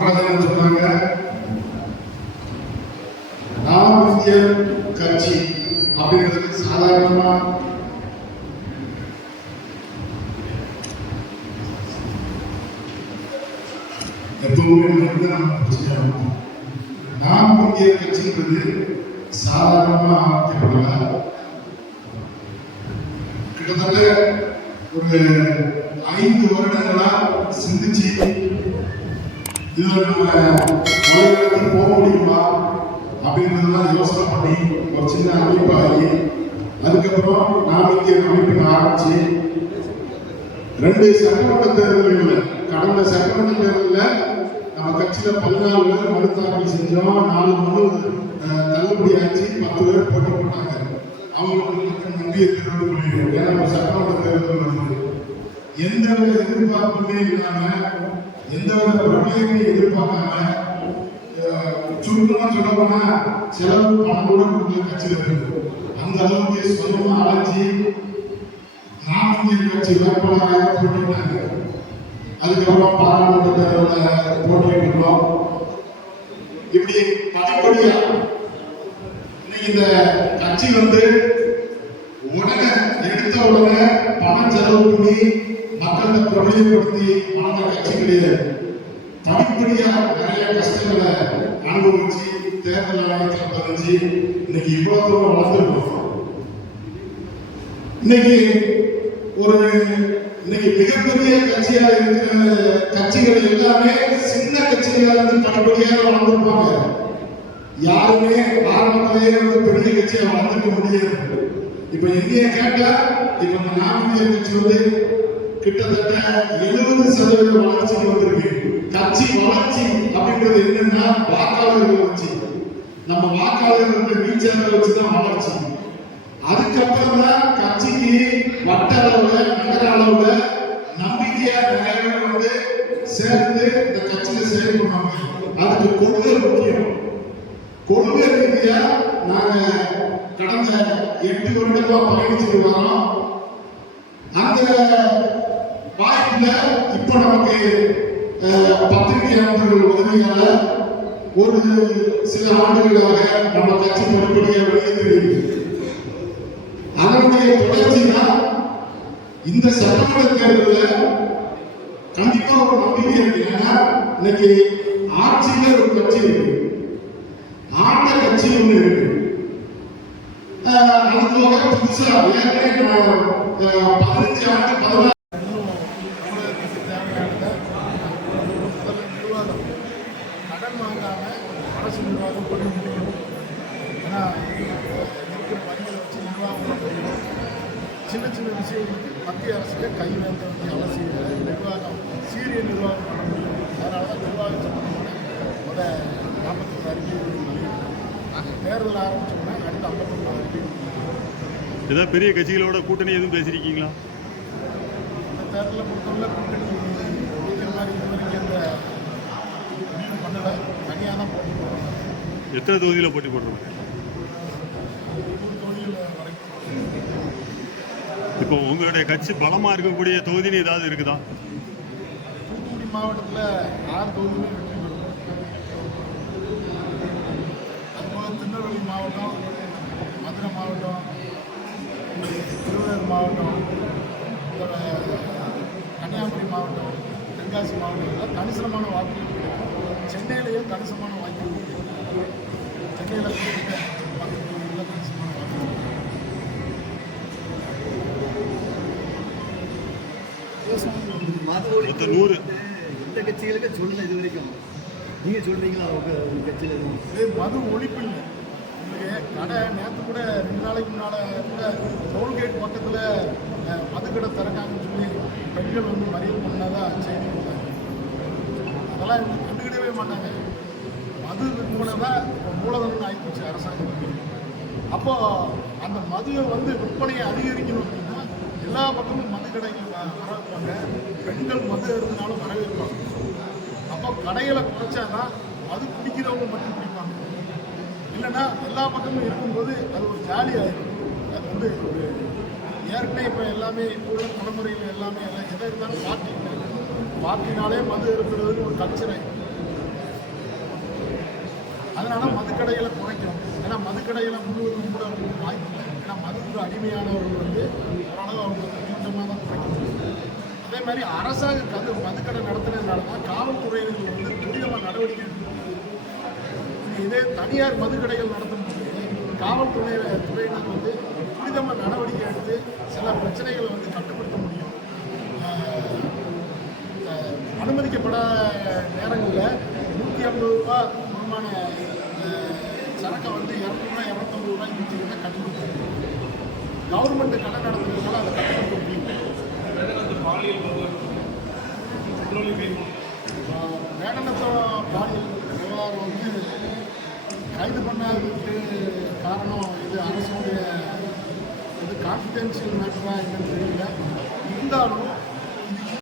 மக்கள் சொன்னாங்க, நாம் இந்திய கட்சி அப்படிங்கிறது சாதாரணமா எப்பவுமே நாம் இந்திய கட்சின்றது சாதாரணமா ஆரம்பிக்கப்படல. கிட்டத்தட்ட ஒரு 5 வருடங்களா சிந்திச்சு இதுல நம்ம உலகத்துக்கு போக முடியுமா அப்படின்றதெல்லாம் யோசனை பண்ணி ஒரு சின்ன அமைப்பாகி அதுக்கப்புறம் நாம் இந்திய அமைப்பு ஆரம்பிச்சு 2 சட்டமன்ற தேர்தல்கள் கடந்த சட்டமன்ற தேர்தலில் நம்ம கட்சியில 14 பேர் மனு தாக்கல் செஞ்சோம். 4 மனு தள்ளுபடி ஆச்சு. 10 பேர் போட்டி போட்டாங்க. அவங்களுக்கு நன்றியை தெரிவித்துக் கொள்கிறோம். ஏன்னா நம்ம சட்டமன்ற தேர்தல் வந்து எந்தவித எதிர்பார்ப்புமே இல்லாம எந்தவித பிரபலத்தையும் எதிர்பார்க்காம சுருக்கமா சொல்ல போனா செலவு பணம் கூட கொடுக்கல கட்சியில இருக்கு. அந்த அளவுக்கு சுயமா அழைச்சி நாம் இந்திய கட்சி வேட்பாளராக போட்டிட்டாங்க. அதுக்கப்புறம் பாராளுமன்ற தேர்தலில் போட்டியிட்டோம். இப்படி படிப்படியா இன்னைக்கு இந்த கட்சி வந்து உடனே எடுத்த உடனே பணம் செலவு பண்ணி மக்களை பிரபலியப்படுத்தி வாழ்ந்த கட்சி கிடையாது. படிப்படியா நிறைய கஷ்டங்களை அனுபவிச்சு தேர்தல் ஆணையத்தில் பதிஞ்சு இன்னைக்கு இவ்வளவு தூரம் வளர்ந்துருக்கோம். இன்னைக்கு மிகப்பெரிய கட்சியா இருக்கிற கட்சிகள் எல்லாமே சின்ன கட்சிகளா இருந்து படிப்படியாக வளர்ந்துருப்பாங்க. யாருமே ஆரம்பத்திலேயே வந்து பெரிய கட்சியா வளர்ந்துக்க முடியாது. இப்ப எங்கேயே கேட்டா இப்ப இந்த நாம் இந்திய கட்சி வந்து கிட்டத்தட்ட 70% வளர்ச்சி வந்திருக்கு. கட்சி வளர்ச்சி அப்படின்றது என்னன்னா வாக்காளர்கள் வச்சு நம்ம வாக்காளர்களுடைய வீச்சாளரை வச்சுதான் வளர்ச்சி. அதுக்கப்புறம் தான் கட்சிக்கு வட்ட அளவுல நகர அளவுல நம்பிக்கையா நிறைய பேர் வந்து சேர்ந்து இந்த கட்சியில செயல்படுவாங்க. அதுக்கு கொள்கை முக்கியம். கொள்கை ரீதியா நாங்க கடந்த 8 வருடமா பயணிச்சுட்டு வரோம். அந்த வாய்ப்புல இப்ப நமக்கு பத்திரிகையாளர்கள் உதவியால ஒரு சில ஆண்டுகளாக நம்ம கட்சி படிப்படியாக வெளியே தெரியுது. அதனுடைய தொடர்ச்சி தான் இந்த சட்டமன்ற தேர்தலில் கண்டிப்பா ஒரு நம்பிக்கை இருக்கு. ஏன்னா இன்னைக்கு ஆட்சியில ஒரு கட்சி இருக்கு, ஆண்ட கட்சி ஒண்ணு இருக்கு. அது போக புதுசா ஏற்கனவே 15 ஆண்டு 16 கடன் வாங்காம அரசு நிர்வாகம் பண்ண முடியும். ஏன்னா இருக்கிற பணிகளை வச்சு நிர்வாகம் முடியும். சின்ன சின்ன விஷயங்களுக்கு மத்திய அரசுக்கு கை வைக்க வேண்டிய அவசியம் இல்லை. நிர்வாகம் சீரிய நிர்வாகம் பண்ண முடியும். அதனால தான் நிர்வாகம் சம்பந்தமான 41 அறிக்கை தேர்தல் ஆரம்பிச்சோம்னா அடுத்த 51 அறிக்கை. ஏதாவது பெரிய கட்சிகளோட கூட்டணி எதுவும் பேசியிருக்கீங்களா? இந்த தேர்தலில் பொறுத்தவரை கூட்டணி அப்படிங்கிற மாதிரி இதுவரைக்கும் எந்த முடிவு பண்ணலை. தனியாக தான் போட்டி போடுறோம். எத்தனை தொகுதியில் போட்டி போடுறோம்? 100 தொகுதியில் வரைக்கும். இப்போ உங்களுடைய கட்சி பலமா இருக்கக்கூடிய தொகுதின்னு ஏதாவது இருக்குதா? தூத்துக்குடி மாவட்டத்தில் 6 தொகுதியுமே வெற்றி பெறும். அதுபோல திருநெல்வேலி மாவட்டம், மதுரை மாவட்டம், திருவள்ளூர் மாவட்டம், கன்னியாகுமரி மாவட்டம், தென்காசி மாவட்டத்தில் கணிசமான வாக்குகள் கிடைக்கும். சென்னையிலேயும் கணிசமான வாக்குகள் கிடைக்கும். சென்னையில் வாக்குகளில் கணிசமான வாக்குகள். எந்த கட்சிகளுக்கு சொல்லல இது வரைக்கும். நீங்க சொல்றீங்களா உங்க கட்சியில மது ஒழிப்பு இல்லை. கடை நேற்று கூட 2 நாளைக்கு முன்னால கூட டோல்கேட் பக்கத்தில் மதுக்கடை திறக்காங்கன்னு சொல்லி பெண்கள் வந்து மறியல் பண்ணாதான் செய்தி கொடுத்தாங்க. அதெல்லாம் இவங்க கண்டுக்கிடவே மாட்டாங்க. மது விற்பனை தான் மூலதனம் ஆகிப்போச்சு அரசாங்கத்துக்கு. அப்போ அந்த மதுவை வந்து விற்பனையை அதிகரிக்கணும் அப்படின்னா எல்லா பக்கமும் மது கடைகள் வரவேற்பாங்க. பெண்கள் மது எடுத்தனாலும் வரவேற்பாங்க. அப்போ கடைகளை குறைச்சாதான் மது குடிக்கிறவங்க மட்டும் குடிப்பாங்க. இல்லைன்னா எல்லா பக்கமும் இருக்கும்போது அது ஒரு ஜாலி ஆகிடும். அது வந்து ஒரு ஏற்கனவே இப்போ எல்லாமே இப்போ உள்ள தலைமுறையில் எல்லாமே எல்லாம் எதை இருந்தாலும் பார்ட்டினாலே மது இருக்கிறதுன்னு ஒரு கல்ச்சரை அதனால மதுக்கடைகளை குறைக்கணும். ஏன்னா மதுக்கடைகளை முழுவதும் கூட வாய்ப்பு இல்லை. ஏன்னா மதுக்கு அடிமையானவர்கள் வந்து ஓரளவு அவங்க கொஞ்சமாக தான் குறைக்க முடியும். அதே மாதிரி அரசாங்க மதுக்கடை நடத்துனதுனால தான் காவல்துறையினர்கள் வந்து துரிதமாக நடவடிக்கை எடுக்கணும். இதே தனியார் மதுக்கடைகள் நடத்தும் போது காவல்துறையினர் வந்து துரிதமாக நடவடிக்கை எடுத்து சில பிரச்சனைகளை வந்து கட்டுப்படுத்த முடியும். அனுமதிக்கப்படாத நேரங்களில் 150 ரூபா குறைவான சரக்கை வந்து 200 ரூபாய் 250 ரூபாய் விற்கிறத கட்டுப்படுத்த முடியும். கவர்மெண்ட் கடை நடத்துறதுனால அதை கட்டுப்படுத்த முடியும். வேடநத்தம் பாலியல் விவகாரம் வந்து கைது பண்ணாததுக்கு காரணம் இது அரசுடைய இது கான்ஃபிடென்ஷியல் மேட்டராக என்னன்னு தெரியல. இருந்தாலும்